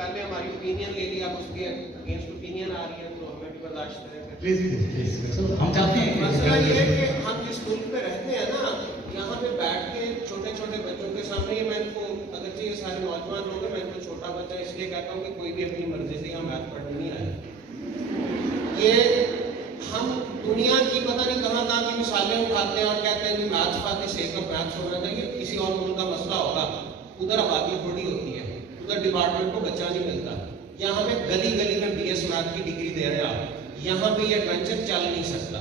पहले हमारी ओपिनियन ले ली, अब उसके अगेंस्ट ओपिनियन आ रही है तो हमें भी बर्दाश्त करें। प्लीज हम चाहते हैं मसला ये है कि हम जिस मुल्क में रहते हैं ना, यहाँ पे बैठ के छोटे छोटे बच्चों के सामने मैं इनको, अगर ये सारे नौजवान लोग हैं, मैं इनको छोटा बच्चा इसलिए कहता हूँ कि कोई भी अपनी मर्जी से यहाँ मैथ पढ़ने नहीं आए। ये हम दुनिया की पता नहीं कहाँ कहाँ की मिसालें उठाते हैं और कहते हैं कि मैथ्स फाते सेक ऑफ मैथ्स होना चाहिए। किसी और मुल्क का मसला होगा, उधर आबादी थोड़ी होती है, उधर डिपार्टमेंट को बच्चा नहीं मिलता। यहाँ पे गली गली में BS मैथ की डिग्री दे रहे हैं आप, यहाँ पे ये एडवेंचर चल नहीं सकता।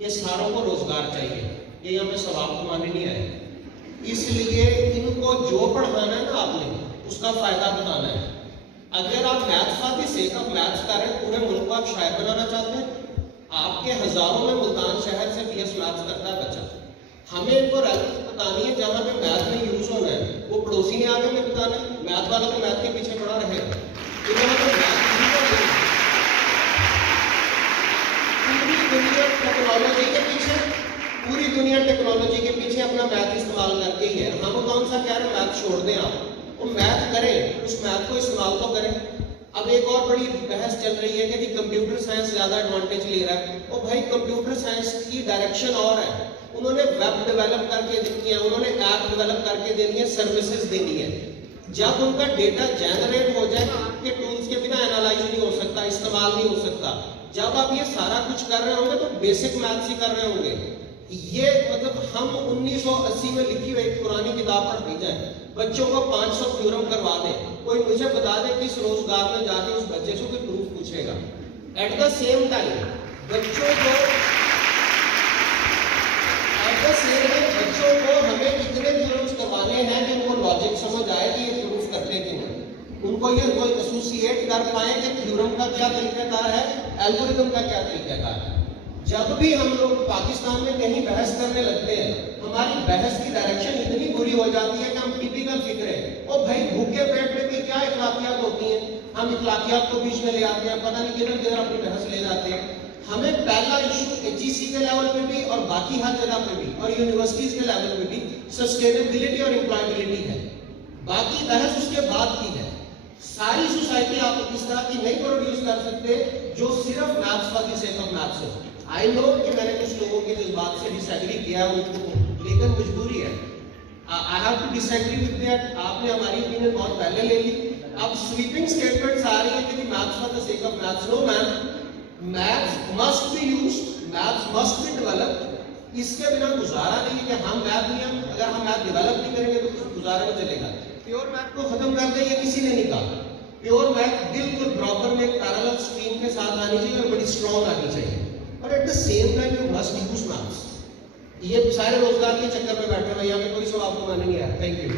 ये सारों को रोजगार चाहिए, ये यहाँ पे सवाब कमाने नहीं आए। इसलिए इनको जो पढ़ाना है ना आपने, उसका फायदा बताना है। अगर आप मैथ्स फाते सेक ऑफ मैथ्स कर रहे हैं, पूरे मुल्क को आप शायर बनाना चाहते हैं, आपके हजारों में मुल्तान शहर से BS मैथ्स करता है बच्चा। हमें इनको रेफरेंस बतानी है जहां पे मैथ में यूज होना है, वो पड़ोसी ने आगे में बताना है। मैथ वाला तो मैथ के पीछे पड़ा रहेगा, पूरी दुनिया टेक्नोलॉजी के पीछे, पूरी दुनिया टेक्नोलॉजी के पीछे अपना मैथ इस्तेमाल करके ही है। हम कौन सा कह रहे हैं मैथ छोड़ दें आप, वो मैथ करें, उस मैथ को इस्तेमाल तो करें। अब एक और बड़ी बहस चल रही है कि जी कंप्यूटर साइंस ज्यादा एडवांटेज ले रहा है। ओ भाई, कंप्यूटर साइंस की डायरेक्शन और है, उन्होंने वेब डेवलप करके देनी है, उन्होंने ऐप डेवलप करके देनी है, सर्विसेज देनी है। जब उनका डेटा जनरेट हो जाए, आपके टूल्स के बिना एनालाइज नहीं हो सकता, इस्तेमाल नहीं हो सकता। जब आप ये सारा कुछ कर रहे होंगे तो बेसिक मैथ्स ही कर रहे होंगे। ये मतलब हम 1980 में लिखी हुई एक पुरानी किताब पढ़ दी जाए, बच्चों को 500 थ्योरम करवा दे, कोई मुझे बता दे किस रोजगार में जाके उस बच्चे से कोई प्रूफ पूछेगा। एट द सेम टाइम बच्चों को हमें इतने थ्योरम्स करवाने हैं कि उनको लॉजिक समझ आए कि ये प्रूफ करते क्यों हैं, उनको ये कोई एसोसिएट कर पाए कि थ्योरम का क्या तरीकाकार है, एल्गोरिथम का क्या तरीकाकार है। जब भी हम लोग पाकिस्तान में कहीं बहस करने लगते हैं, हमारी बहस की डायरेक्शन इतनी बुरी हो जाती है कि हम टिपिकल फिक्र है, ओ भाई भूखे पेट में भी क्या इखलाकियात होती हैं, हम इखलाकियात को बीच में ले आते हैं, पता नहीं किधर किधर अपनी बहस ले जाते हैं। हमें पहला इशू HEC के लेवल पे भी और बाकी हर जगह पे भी और यूनिवर्सिटीज के लेवल पे भी सस्टेनेबिलिटी और एम्प्लॉयबिलिटी है। बाकी बहस उसके बाद की है। सारी सोसाइटी आप इस तरह की नहीं प्रोड्यूस कर सकते जो सिर्फ maths for the sake of maths हो। आई नो कि मैंने कुछ लोगों के जज्बात से डिसएग्री किया है, लेकिन मजबूरी है। I have to disagree with that. आपने हमारी ओपिनियन बहुत पहले ले ली, अब स्वीपिंग स्टेटमेंट्स आ रही है कि maths for the sake of maths. No ma'am, maths must be used, maths must be developed. इसके बिना गुजारा नहीं है कि हम मैथ नहीं, अगर हम मैथ डेवलप नहीं करेंगे तो कुछ गुजारा नहीं चलेगा। प्योर मैथ को खत्म कर दे, ये किसी ने नहीं कहा। प्योर मैथ बिल्कुल प्रॉपर में एक पैरेलल स्ट्रीम के साथ आनी चाहिए और बड़ी स्ट्रॉन्ग आनी चाहिए, और at the same time you must use maths. ये सारे रोजगार के चक्कर में बैठे हुए, यहाँ पे कोई सवाल तो माने नहीं आया। Thank you.